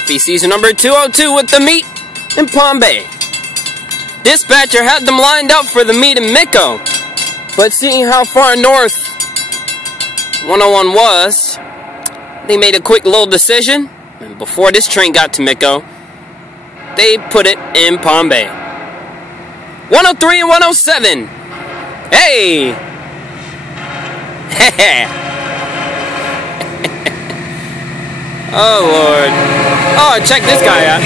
FEC's number 202 with the meet in Palm Bay. Dispatcher had them lined up for the meet in Miko, but seeing how far north 101 was, they made a quick little decision, and before this train got to Miko, they put it in Palm Bay. 103 and 107. Hey! Oh Lord. Oh, check this guy out.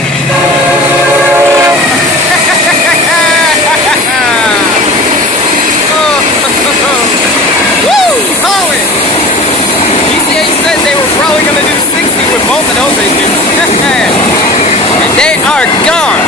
Woo! Holland! ECH said they were probably going to do 60 with both of those engines. And they are gone.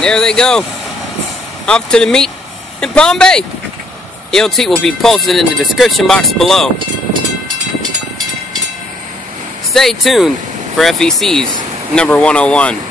There they go, off to the meet in Palm Bay. ELT will be posted in the description box below. Stay tuned for FEC's number 101.